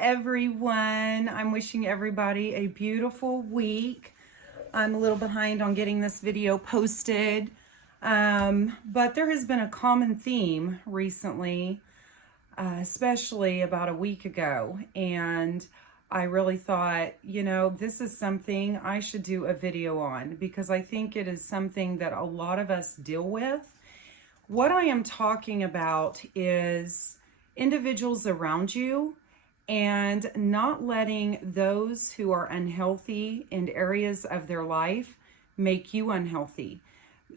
everyone. I'm wishing everybody a beautiful week. I'm a little behind on getting this video posted, but there has been a common theme recently, especially about a week ago, and I really thought, this is something I should do a video on because I think it is something that a lot of us deal with. What I am talking about is individuals around you and not letting those who are unhealthy in areas of their life make you unhealthy.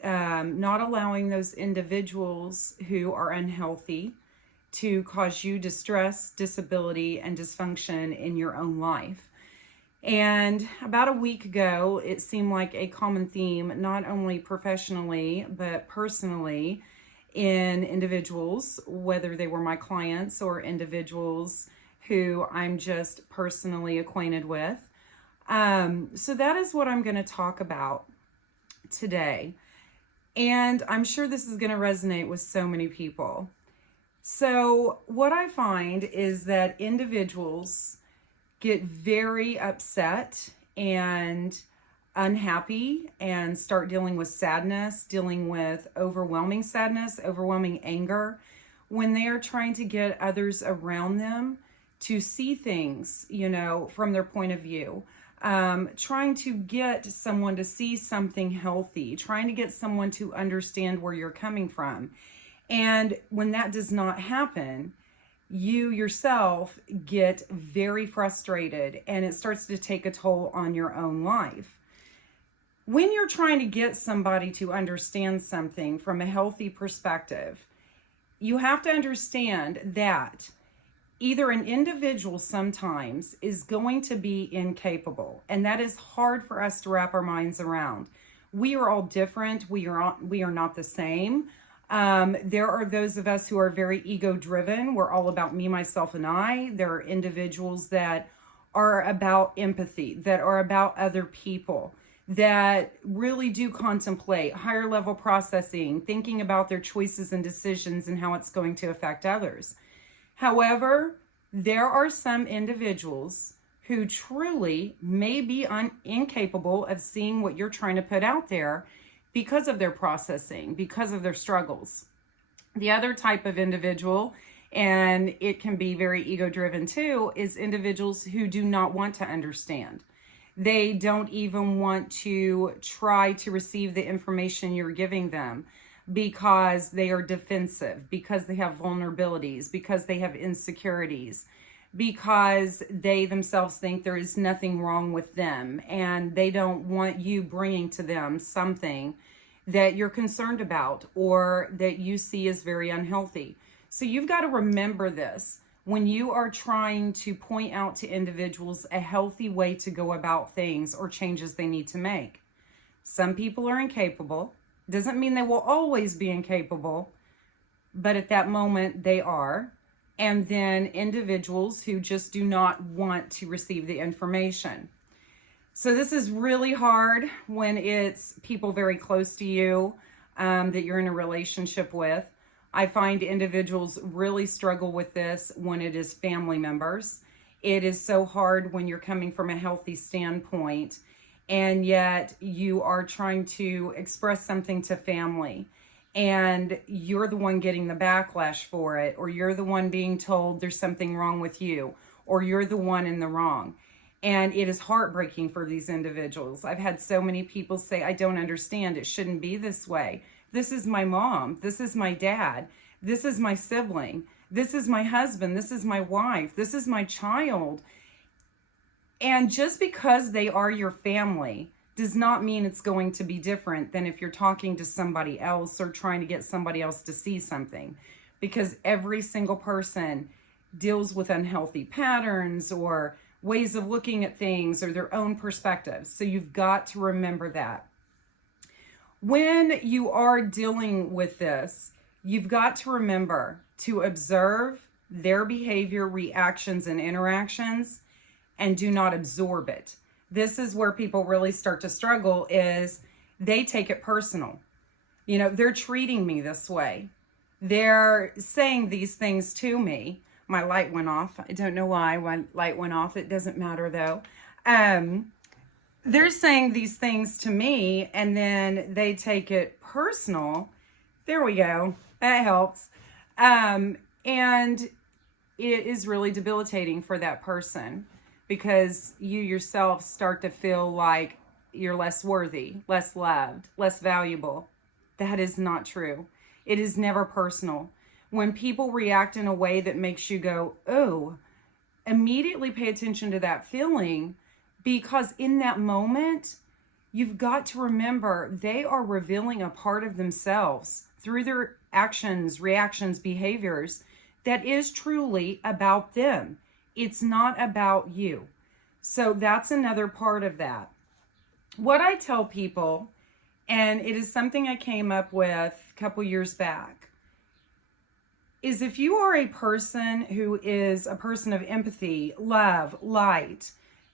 Not allowing those individuals who are unhealthy to cause you distress, disability, and dysfunction in your own life. And about a week ago, it seemed like a common theme, not only professionally, but personally, in individuals, whether they were my clients or individuals who I'm just personally acquainted with. So that is what I'm going to talk about today. And I'm sure this is going to resonate with so many people. So what I find is that individuals get very upset and unhappy and start dealing with sadness, dealing with overwhelming sadness, overwhelming anger, when they are trying to get others around them to see things, from their point of view. Trying to get someone to see something healthy, trying to get someone to understand where you're coming from. And when that does not happen, you yourself get very frustrated and it starts to take a toll on your own life. When you're trying to get somebody to understand something from a healthy perspective, you have to understand that either an individual sometimes is going to be incapable, and that is hard for us to wrap our minds around. We are all different. We are not the same. There are those of us who are very ego-driven. We're all about me, myself, and I. There are individuals that are about empathy, that are about other people, that really do contemplate higher level processing, thinking about their choices and decisions and how it's going to affect others. However, there are some individuals who truly may be incapable of seeing what you're trying to put out there because of their processing, because of their struggles. The other type of individual, and it can be very ego-driven too, is individuals who do not want to understand. They don't even want to try to receive the information you're giving them because they are defensive, because they have vulnerabilities, because they have insecurities, because they themselves think there is nothing wrong with them and they don't want you bringing to them something that you're concerned about or that you see as very unhealthy. So you've got to remember this when you are trying to point out to individuals a healthy way to go about things or changes they need to make. Some people are incapable. Doesn't mean they will always be incapable, but at that moment they are. And then individuals who just do not want to receive the information. So this is really hard when it's people very close to you that you're in a relationship with. I find individuals really struggle with this when it is family members. It is so hard when you're coming from a healthy standpoint and yet you are trying to express something to family and you're the one getting the backlash for it, or you're the one being told there's something wrong with you, or you're the one in the wrong. And it is heartbreaking for these individuals. I've had so many people say, I don't understand. It shouldn't be this way. This is my mom. This is my dad. This is my sibling. This is my husband. This is my wife. This is my child. And just because they are your family does not mean it's going to be different than if you're talking to somebody else or trying to get somebody else to see something. Because every single person deals with unhealthy patterns or ways of looking at things or their own perspectives. So you've got to remember that. When you are dealing with this, you've got to remember to observe their behavior, reactions, and interactions, and do not absorb it. This is where people really start to struggle, is they take it personal. They're treating me this way. They're saying these things to me. My light went off. I don't know why my light went off. It doesn't matter though. They're saying these things to me and then they take it personal. There we go. That helps. And it is really debilitating for that person because you yourself start to feel like you're less worthy, less loved, less valuable. That is not true. It is never personal. When people react in a way that makes you go, oh, immediately pay attention to that feeling, because in that moment, you've got to remember they are revealing a part of themselves through their actions, reactions, behaviors that is truly about them. It's not about you. So that's another part of that. What I tell people, and it is something I came up with a couple years back, is if you are a person who is a person of empathy, love, light,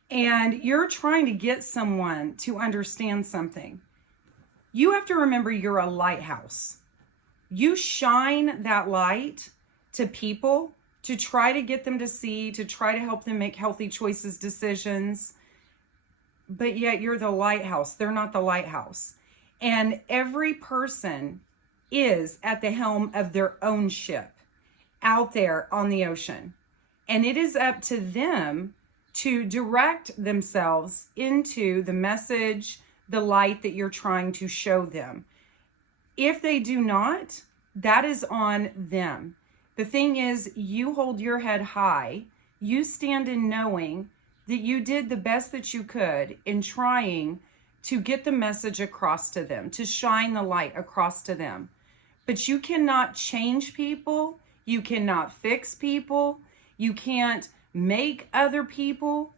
and you're trying to get someone to understand something, you have to remember you're a lighthouse. You shine that light to people to try to get them to see, to try to help them make healthy choices, decisions, but yet you're the lighthouse. They're not the lighthouse. And every person is at the helm of their own ship out there on the ocean. And it is up to them to direct themselves into the message, the light that you're trying to show them. If they do not, that is on them. The thing is, you hold your head high. You stand in knowing that you did the best that you could in trying to get the message across to them, to shine the light across to them. But you cannot change people. You cannot fix people. You can't make other people,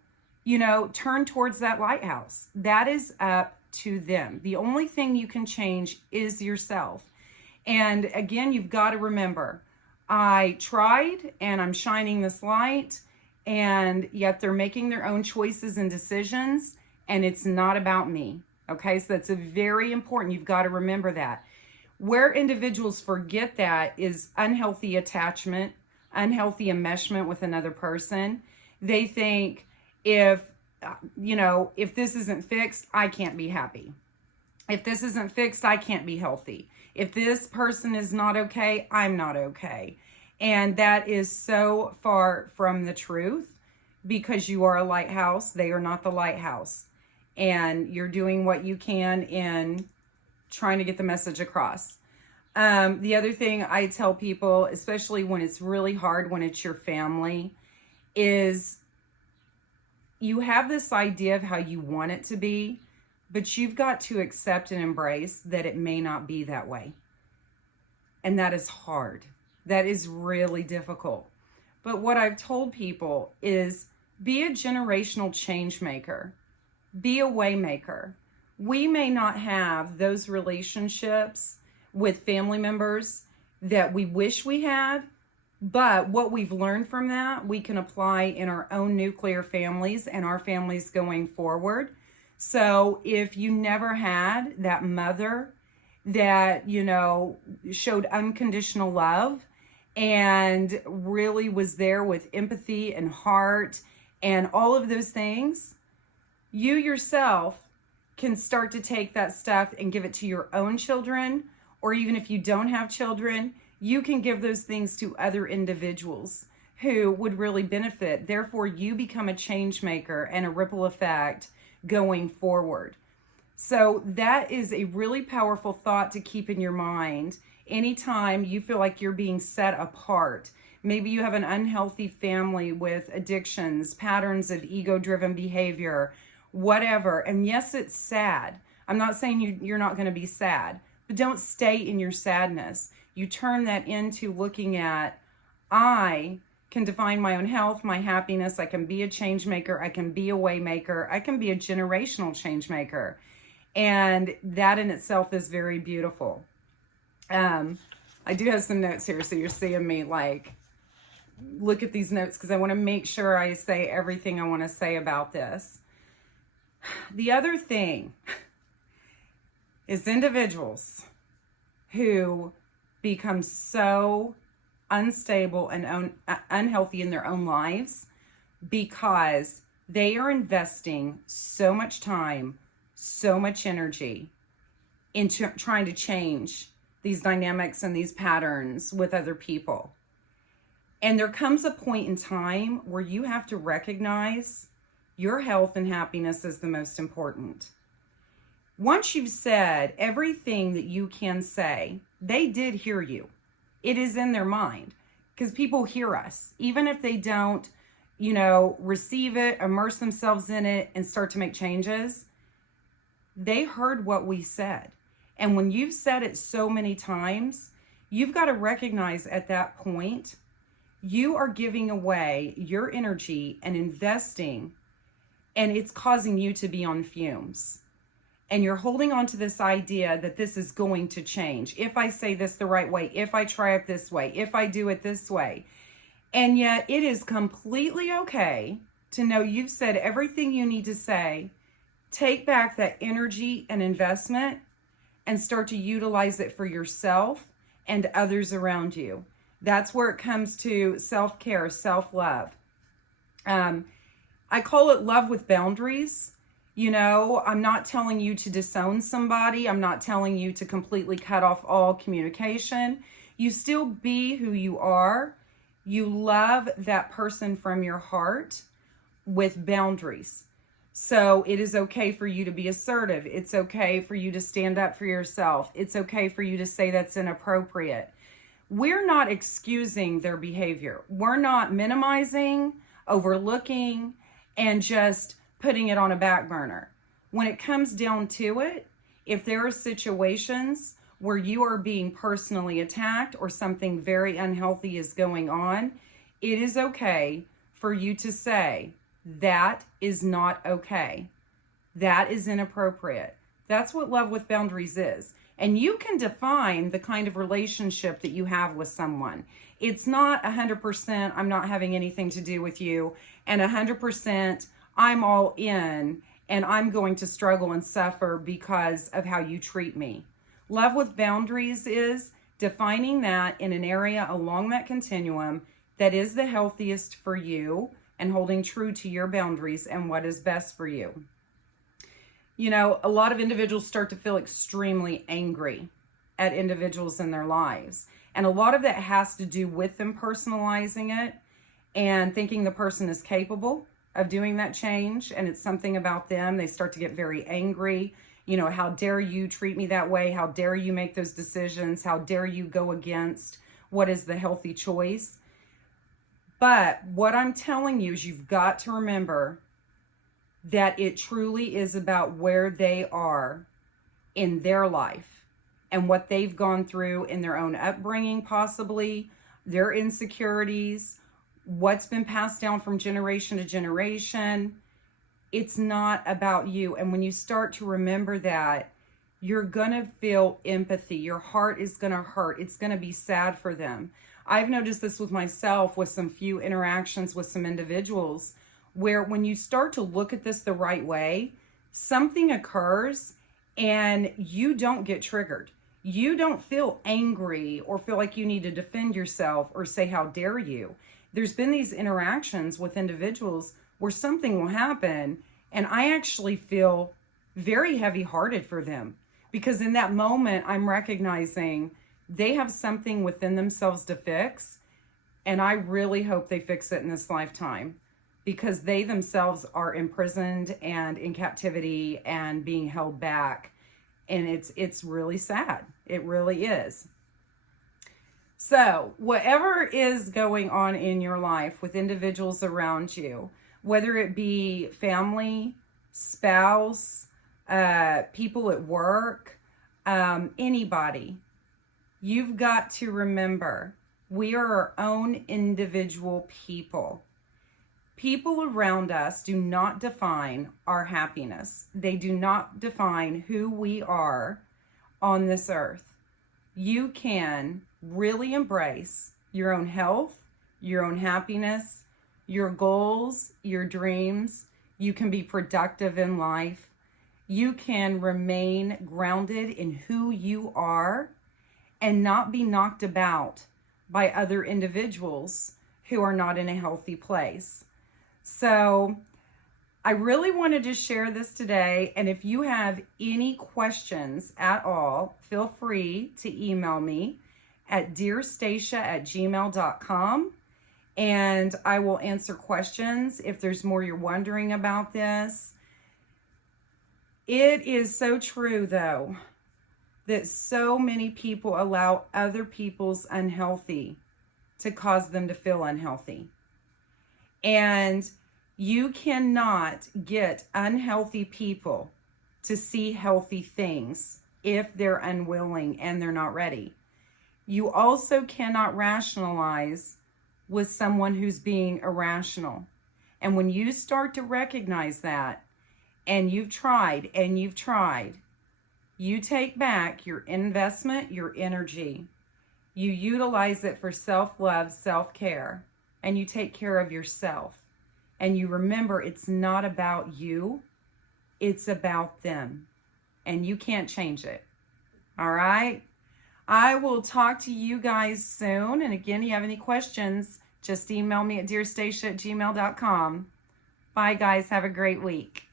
turn towards that lighthouse. That is up to them. The only thing you can change is yourself. And again, you've got to remember, I tried and I'm shining this light, and yet they're making their own choices and decisions, and it's not about me. Okay, so that's a very important. You've got to remember that. Where individuals forget that is unhealthy attachment, unhealthy enmeshment with another person. They think if this isn't fixed, I can't be happy. If this isn't fixed, I can't be healthy. If this person is not okay, I'm not okay. And that is so far from the truth, because you are a lighthouse. They are not the lighthouse. And you're doing what you can in trying to get the message across. The other thing I tell people, especially when it's really hard, when it's your family, is you have this idea of how you want it to be, but you've got to accept and embrace that it may not be that way. And that is hard. That is really difficult. But what I've told people is be a generational change maker. Be a way maker. We may not have those relationships with family members that we wish we had, but what we've learned from that, we can apply in our own nuclear families and our families going forward. So if you never had that mother that, showed unconditional love and really was there with empathy and heart and all of those things, you yourself can start to take that stuff and give it to your own children, or even if you don't have children, you can give those things to other individuals who would really benefit. Therefore, you become a change maker and a ripple effect going forward. So that is a really powerful thought to keep in your mind anytime you feel like you're being set apart. Maybe you have an unhealthy family with addictions, patterns of ego-driven behavior, whatever. And yes, it's sad. I'm not saying you're not going to be sad, but don't stay in your sadness. You turn that into looking at, I can define my own health, my happiness. I can be a change maker. I can be a way maker. I can be a generational change maker. And that in itself is very beautiful. I do have some notes here, so you're seeing me look at these notes because I want to make sure I say everything I want to say about this. The other thing is individuals who become so unstable and unhealthy in their own lives because they are investing so much time, so much energy into trying to change these dynamics and these patterns with other people. And there comes a point in time where you have to recognize your health and happiness is the most important. Once you've said everything that you can say, they did hear you. It is in their mind, because people hear us, even if they don't, receive it, immerse themselves in it, and start to make changes. They heard what we said. And when you've said it so many times, you've got to recognize at that point, you are giving away your energy and investing, and it's causing you to be on fumes. And you're holding on to this idea that this is going to change. If I say this the right way, if I try it this way, if I do it this way. And yet it is completely okay to know you've said everything you need to say. Take back that energy and investment and start to utilize it for yourself and others around you. That's where it comes to self-care, self-love. I call it love with boundaries. I'm not telling you to disown somebody. I'm not telling you to completely cut off all communication. You still be who you are. You love that person from your heart with boundaries. So it is okay for you to be assertive. It's okay for you to stand up for yourself. It's okay for you to say that's inappropriate. We're not excusing their behavior. We're not minimizing, overlooking, and just putting it on a back burner. When it comes down to it, if there are situations where you are being personally attacked or something very unhealthy is going on, it is okay for you to say, that is not okay. That is inappropriate. That's what love with boundaries is. And you can define the kind of relationship that you have with someone. It's not 100%, I'm not having anything to do with you, and 100%, I'm all in, and I'm going to struggle and suffer because of how you treat me. Love with boundaries is defining that in an area along that continuum that is the healthiest for you and holding true to your boundaries and what is best for you. A lot of individuals start to feel extremely angry at individuals in their lives. And a lot of that has to do with them personalizing it and thinking the person is capable of doing that change. And it's something about them. They start to get very angry. How dare you treat me that way? How dare you make those decisions? How dare you go against what is the healthy choice? But what I'm telling you is you've got to remember that it truly is about where they are in their life and what they've gone through in their own upbringing, possibly their insecurities, what's been passed down from generation to generation. It's not about you. And when you start to remember that, you're going to feel empathy. Your heart is going to hurt. It's going to be sad for them. I've noticed this with myself with some few interactions with some individuals where when you start to look at this the right way, something occurs and you don't get triggered. You don't feel angry or feel like you need to defend yourself or say, how dare you? There's been these interactions with individuals where something will happen and I actually feel very heavy-hearted for them because in that moment, I'm recognizing they have something within themselves to fix, and I really hope they fix it in this lifetime because they themselves are imprisoned and in captivity and being held back, and it's really sad. It really is. So whatever is going on in your life with individuals around you, whether it be family, spouse, people at work, anybody, you've got to remember we are our own individual people. People around us do not define our happiness. They do not define who we are on this earth. You can really embrace your own health, your own happiness, your goals, your dreams. You can be productive in life. You can remain grounded in who you are and not be knocked about by other individuals who are not in a healthy place. So I really wanted to share this today. And if you have any questions at all, feel free to email me at dearstacia@gmail.com. And I will answer questions if there's more you're wondering about this. It is so true, though, that so many people allow other people's unhealthy to cause them to feel unhealthy. And you cannot get unhealthy people to see healthy things if they're unwilling and they're not ready. You also cannot rationalize with someone who's being irrational. And when you start to recognize that, and you've tried, you take back your investment, your energy. You utilize it for self-love, self-care, and you take care of yourself. And you remember it's not about you, it's about them. And you can't change it. All right? I will talk to you guys soon. And again, if you have any questions, just email me at dearstacia@gmail.com. Bye, guys. Have a great week.